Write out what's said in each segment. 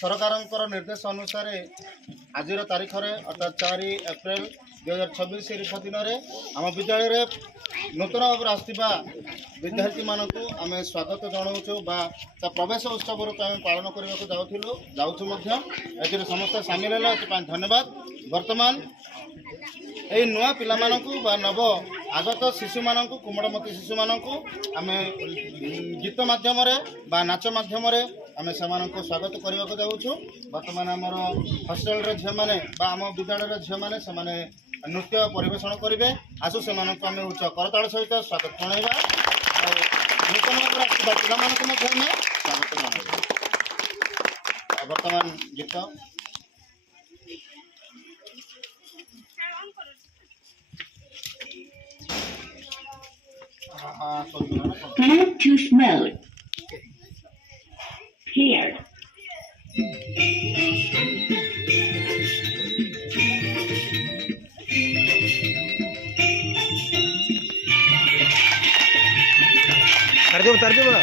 ସରକାରଙ୍କର ନିର୍ଦ୍ଦେଶ ଅନୁସାରେ ଆଜିର ତାରିଖରେ ଅର୍ଥାତ୍ 4 ଏପ୍ରିଲ 2026 ରିପ ଦିନରେ ଆମ ବିଦ୍ୟାଳୟରେ ନୂତନ ଭାବରେ ଆସିଥିବା ବିଦ୍ୟାର୍ଥୀମାନଙ୍କୁ ଆମେ ସ୍ୱାଗତ ଜଣାଉଛୁ ବା ତା ପ୍ରବେଶ ଉତ୍ସବ ରୂପେ ଆମେ ପାଳନ କରିବାକୁ ଯାଉଛୁ ମଧ୍ୟ। ଏଥିରେ ସମସ୍ତେ ସାମିଲ ହେଲେ ଏଥିପାଇଁ ଧନ୍ୟବାଦ। ବର୍ତ୍ତମାନ এই নূଆ ପିଲାମାନଙ୍କୁ ବା ନବ ଆଗତ ଶିଶୁମାନଙ୍କୁ କୁମଡ଼ମତି ଶିଶୁମାନଙ୍କୁ ଆମେ ଗୀତ ମାଧ୍ୟମରେ ବା ନାଚ ମାଧ୍ୟମରେ ଆମେ ସେମାନଙ୍କୁ ସ୍ୱାଗତ କରିବାକୁ ଯାଉଛୁ। ବର୍ତ୍ତମାନ ଆମର ହଷ୍ଟେଲର ଝିଅମାନେ ବା ଆମ ବିଦ୍ୟାଳୟର ଝିଅମାନେ ସେମାନେ ନୃତ୍ୟ ପରିବେଷଣ କରିବେ। ଆସୁ ସେମାନଙ୍କୁ ଆମେ ଉଚ୍ଚ କରତାଳ ସହିତ ସ୍ୱାଗତ ଜଣାଇବା ଆଉ ନୂତନ ଭାବରେ ଆସିଥିବା ପିଲାମାନଙ୍କୁ ମଧ୍ୟ ଆମେ ସ୍ୱାଗତ ଜଣାଇବା। ବର୍ତ୍ତମାନ ଗୀତ Bluetooth mode paired. Tarjuma.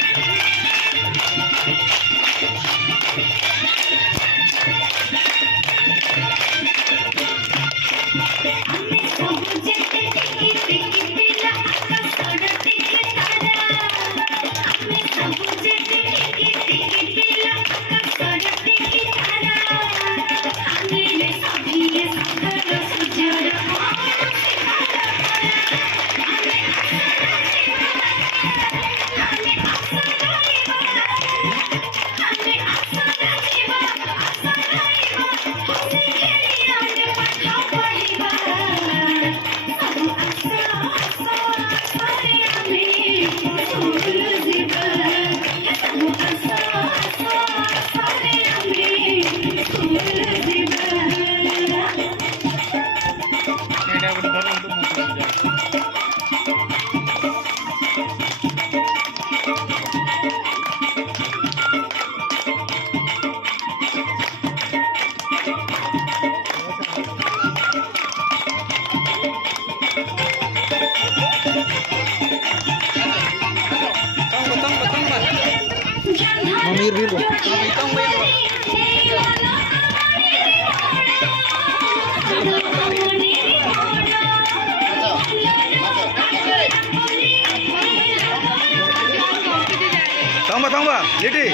Tamba, Liti.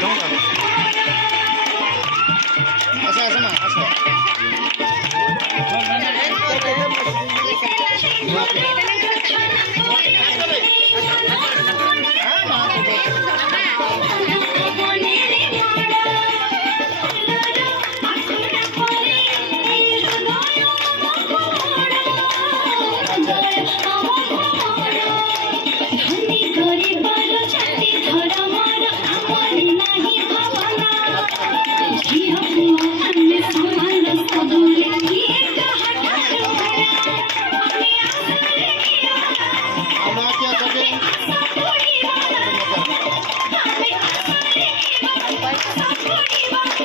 Tamba. Bye.